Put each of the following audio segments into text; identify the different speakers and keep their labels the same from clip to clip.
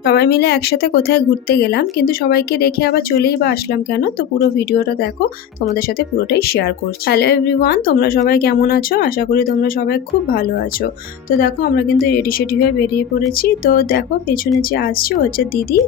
Speaker 1: সবাই মিলে একসাথে কোথায় ঘুরতে গেলাম, কিন্তু সবাইকে রেখে আবার চলেই বা আসলাম কেন? তো পুরো ভিডিওটা দেখো, তোমাদের সাথে পুরোটাই শেয়ার করছি। হ্যালো এভরিওয়ান তোমরা সবাই কেমন আছো? আশা করি তোমরা সবাই খুব ভালো আছো। তো দেখো, আমরা কিন্তু রেডি সেডি হয়ে বেরিয়ে পড়েছি। তো দেখো, পেছনে যে আসছে হচ্ছে দিদি।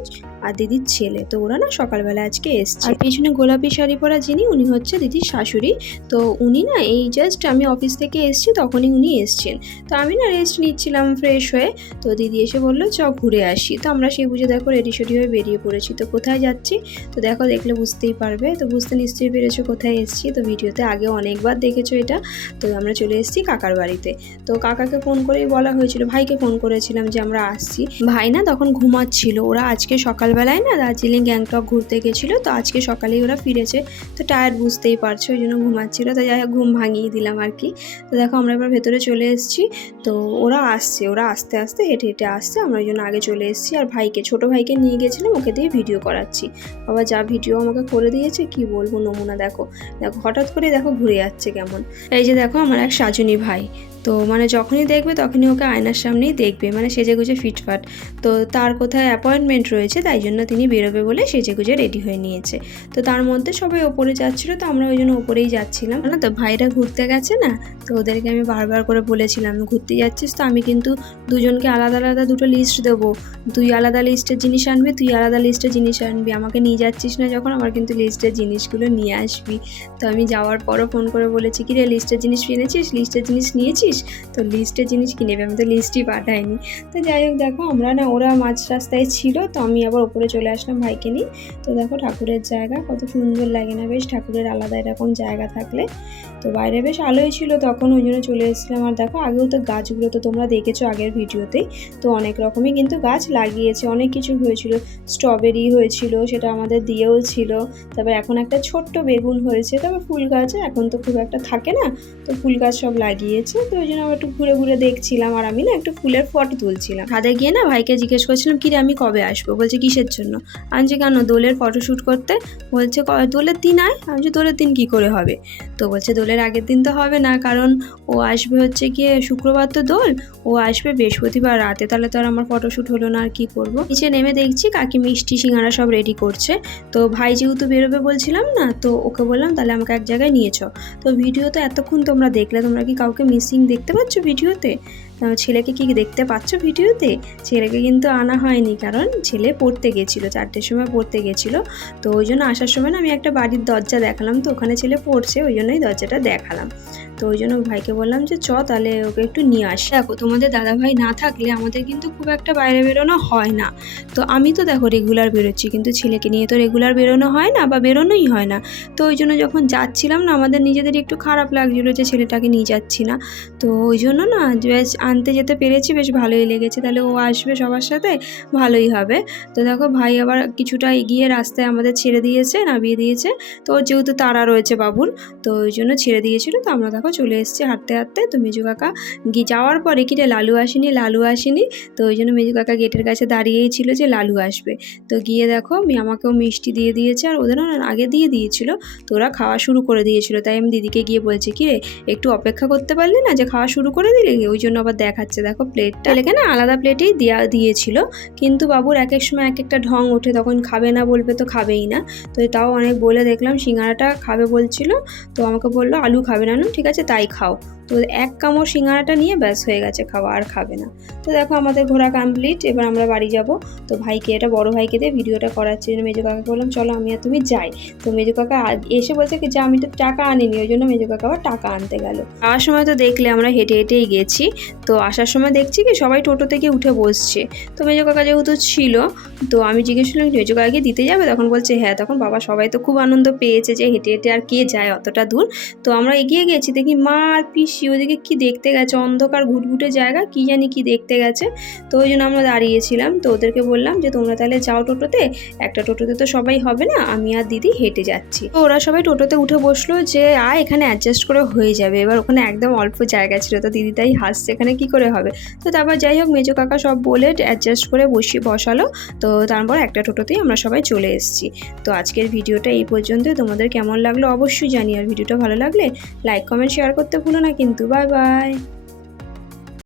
Speaker 1: আর দিদির ছেলে। তো ওরা না সকালবেলা আজকে এসছে। আর পেছনে গোলাপি শাড়ি পরা যিনি, উনি হচ্ছে দিদির শাশুড়ি। তো উনি না এই জাস্ট আমি অফিস থেকে এসছি, তখনই উনি এসছেন। তো আমি না রেস্ট নিচ্ছিলাম ফ্রেশ হয়ে। তো দিদি এসে বলল, চ, ঘুরে আসি। তো আমরা সেই বুঝে দেখো রেডি সেডি হয়ে বেরিয়ে পড়েছি। তো কোথায় যাচ্ছি? তো দেখো, দেখলে বুঝতেই পারবে। তো বুঝতে নিশ্চয়ই পেরেছ কোথায় এসেছি। তো ভিডিওতে আগে অনেকবার দেখেছ এটা। তো আমরা চলে এসেছি কাকার বাড়িতে। তো কাকাকে ফোন করেই বলা হয়েছিল, ভাইকে ফোন করেছিলাম যে আমরা আসছি। ভাই না তখন ঘুমাচ্ছিল। ওরা আজকে সকালবেলায় না দার্জিলিং, গ্যাংটক ঘুরতে গেছিল, তো আজকে সকালেই ওরা ফিরেছে। তো টায়ার্ড বুঝতেই পারছ, ওই জন্য ঘুমাচ্ছিল। তো যাই ঘুম ভাঙিয়ে দিলাম আর কি। তো দেখো, আমরা এবার ভেতরে চলে এসেছি। তো ওরা আসছে, ওরা আস্তে আস্তে হেঁটে হেঁটে আসছে। আমরা ওই জন্য আগে চলে এসেছি। আর ভাইকে, ছোট ভাইকে নিয়ে গেছিলাম, ওকে দিয়ে ভিডিও করাচ্ছি। বাবা যা ভিডিও আমাকে করে দিয়েছে, কি বলব নমুনা, দেখো। দেখো, হঠাৎ করে দেখো ঘুরে যাচ্ছে কেমন। এই যে দেখো, আমার এক সাজনী ভাই। তো মানে যখনই দেখবে, তখনই ওকে আয়নার সামনেই দেখবে। মানে সেজে গুজে ফিটফাট। তো তার কোথায় অ্যাপয়েন্টমেন্ট রয়েছে, তাই জন্য তিনি বেরোবে বলে সেজে গুজে রেডি হয়ে নিয়েছে। তো তার মধ্যে সবাই ওপরে যাচ্ছিল, তো আমরা ওই জন্য ওপরেই যাচ্ছিলাম। না তো ভাইরা ঘুরতে গেছে না? তো ওদেরকে আমি বারবার করে বলেছিলাম, ঘুরতে যাচ্ছিস তো? আমি কিন্তু দুজনকে আলাদা আলাদা দুটো লিস্ট দেবো। তুই আলাদা লিস্টের জিনিস আনবি, তুই আলাদা লিস্টের জিনিস আনবি। আমাকে নিয়ে যাচ্ছিস না যখন, আমার কিন্তু লিস্টের জিনিসগুলো নিয়ে আসবি। তো আমি যাওয়ার পরও ফোন করে বলেছি, কি রে লিস্টের জিনিস কিনেছিস লিস্টের জিনিস নিয়েছিস? তো লিস্টের জিনিস কিনে নেবে আমি তো লিস্টই পাঠাইনি। তো যাই হোক, দেখো, আমরা না, ওরা মাঝ রাস্তায় ছিল, তো আমি আবার ওপরে চলে আসলাম ভাইকে নিয়ে। তো দেখো ঠাকুরের জায়গা, কত সুন্দর লাগে না বেশ, ঠাকুরের আলাদা এরকম জায়গা থাকলে। তো বাইরে বেশ আলোই ছিল তখন, ওই জন্য চলে এসেছিলাম। আর দেখো আগেও তো গাছগুলো তো তোমরা দেখেছ আগের ভিডিওতেই। তো অনেক রকমই কিন্তু গাছ লাগিয়েছে, অনেক কিছু হয়েছিল। স্ট্রবেরি হয়েছিল, সেটা আমাদের দিয়েও ছিল। তারপর এখন একটা ছোট্ট বেগুন হয়েছে, তারপর ফুল গাছ, এখন তো খুব একটা থাকে না। তো ফুল গাছ সব লাগিয়েছে, তো ওই জন্য আমরা একটু ঘুরে ঘুরে দেখছিলাম। আর আমি না একটু ফুলের ফটো তুলছিলাম। ছাদে গিয়ে না ভাইকে জিজ্ঞেস করছিলাম কি রে আমি কবে আসব? বলছে কিসের জন্য। আমি যে কেন দোলের ফটোশ্যুট করতে? বলছে, "ক- দোলের দিন আয়? আমি যে দোলের দিন কি করে হবে? তো বলছে, দোলের আগের দিন তো হবে না, কারণ ও আসবে হচ্ছে গিয়ে শুক্রবার তো দোল। ও আসবে বৃহস্পতিবার রাতে, তাহলে তো আর আমার ফটোশ্যুট হলো না, আর কী করব? নিচে নেমে দেখছি, কাকি মিষ্টি সিঙ্গারা সব রেডি করছে। তো ভাই যেহেতু বেরোবে বলছিলাম না, তো ওকে বললাম, তাহলে আমাকে এক জায়গায় নিয়েছ তো ভিডিও তো এতক্ষণ তোমরা দেখলে, তোমরা কি কাউকে মিসিং দেখতে পাচ্ছ ভিডিওতে? ছেলেকে কি দেখতে পাচ্ছ ভিডিওতে? ছেলেকে কিন্তু আনা হয়নি, কারণ ছেলে পড়তে গেছিল, চারটের সময় পড়তে গেছিল। তো ওই জন্য আসার সময় না আমি একটা বাড়ির দরজা দেখালাম, তো ওখানে ছেলে পড়ছে, ওই জন্যই দরজাটা দেখালাম। তো ওই জন্য ভাইকে বললাম যে, চ তাহলে ওকে একটু নিয়ে আসি। দেখো তোমাদের দাদা ভাই না থাকলে আমাদের কিন্তু খুব একটা বাইরে বেরোনো হয় না। তো আমি তো দেখো রেগুলার বেরোচ্ছি, কিন্তু ছেলেকে নিয়ে তো রেগুলার বেরোনো হয় না বা বেরোনোই হয় না। তো ওই জন্য যখন যাচ্ছিলাম না, আমাদের নিজেদের একটু খারাপ লাগছিল যে, ছেলেটাকে নিয়ে যাচ্ছি না। তো ওই জন্য না, বেশ আনতে যেতে পেরেছি, বেশ ভালোই লেগেছে। তাহলে ও আসবে সবার সাথে, ভালোই হবে। তো দেখো ভাই আবার কিছুটা এগিয়ে রাস্তায় আমাদের ছেড়ে দিয়েছে, নামিয়ে দিয়েছে। তো যেহেতু তারা রয়েছে বাবুর তো ওই জন্য ছেড়ে দিয়েছিল। তো আমরা দেখো চলে এসেছি হাঁটতে হাঁটতে। তো মেজু কাকা যাওয়ার পরে কি রে, লালু আসেনি? লালু আসেনি। তো ওই জন্য মেজু কাকা গেটের কাছে দাঁড়িয়েই ছিল যে লালু আসবে। তো গিয়ে দেখো আমাকেও মিষ্টি দিয়ে দিয়েছে আর ওদেরও আগে দিয়ে দিয়েছিল। তো ওরা খাওয়া শুরু করে দিয়েছিল। তাই আমি দিদিকে গিয়ে বলছি, কি রে, একটু অপেক্ষা করতে পারলি না যে খাওয়া শুরু করে দিলি? ওই জন্য আবার দেখাচ্ছে। দেখো, প্লেটটা এলাকে না আলাদা প্লেটেই দেওয়া দিয়েছিল। কিন্তু বাবুর এক এক সময় এক একটা ঢং ওঠে, তখন খাবে না বলবে তো খাবেই না। তো তাও অনেক বলে দেখলাম, সিঙ্গারাটা খাবে বলছিল। তো আমাকে বলল, আলু খাবে না ঠিক আছে? তাই খাও। তো এক কামড় সিঙ্গারাটা নিয়ে ব্যাস হয়ে গেছে খাওয়া, আর খাবে না। তো দেখো আমাদের ঘোরা কমপ্লিট এবার আমরা বাড়ি যাব। তো ভাইকে, এটা বড় ভাইকে দিয়ে ভিডিওটা করাচ্ছি মেজো কাকাকে বললাম, চলো আমি আর তুমি যাই। তো মেজো কাকা এসে বলছে কি, যে, আমি তো টাকা আনিনি। ওই জন্য মেজো কাকা আবার টাকা আনতে গেল। আসার সময় তো দেখলে আমরা হেঁটে হেঁটেই গেছি। তো আসার সময় দেখছি কি, সবাই টোটো থেকে উঠে বসছে। তো মেজো কাকা যেহেতু ছিল, তো আমি জিজ্ঞেস করলাম মেজো কাকাকে দিতে যাবে? তখন বলছে হ্যাঁ তখন বাবা সবাই তো খুব আনন্দ পেয়েছে যে হেঁটে হেঁটে আর কে যায় অতটা দূর। তো আমরা এগিয়ে গেছি, দেখি, মা, আর পিসি ওদিকে কি দেখতে গেছে? অন্ধকার ঘুটঘুটে জায়গা, কি জানি কি দেখতে গেছে। তো ওই জন্য আমরা দাঁড়িয়েছিলাম। তো ওদেরকে বললাম যে, তোমরা তাহলে যাও টোটোতে। একটা টোটোতে তো সবাই হবে না। আমি আর দিদি হেঁটে যাচ্ছি। তো ওরা সবাই টোটোতে উঠে বসল যে, আয়, এখানে অ্যাডজাস্ট করে হয়ে যাবে। এবার ওখানে একদম অল্প জায়গা ছিল। তো দিদি তাই হাসছে, এখানে কি করে হবে? তো তারপর যাই হোক, মেজো কাকা সব বলে অ্যাডজাস্ট করে বসিয়ে বসালো। তো তারপর একটা টোটোতেই আমরা সবাই চলে এসেছি। তো আজকের ভিডিওটা এই পর্যন্তই। তোমাদের কেমন লাগল অবশ্যই জানি আর ভিডিওটা ভালো লাগলে লাইক কমেন্ট শেয়ার করতে ভুলো না। কিন্তু বাই বাই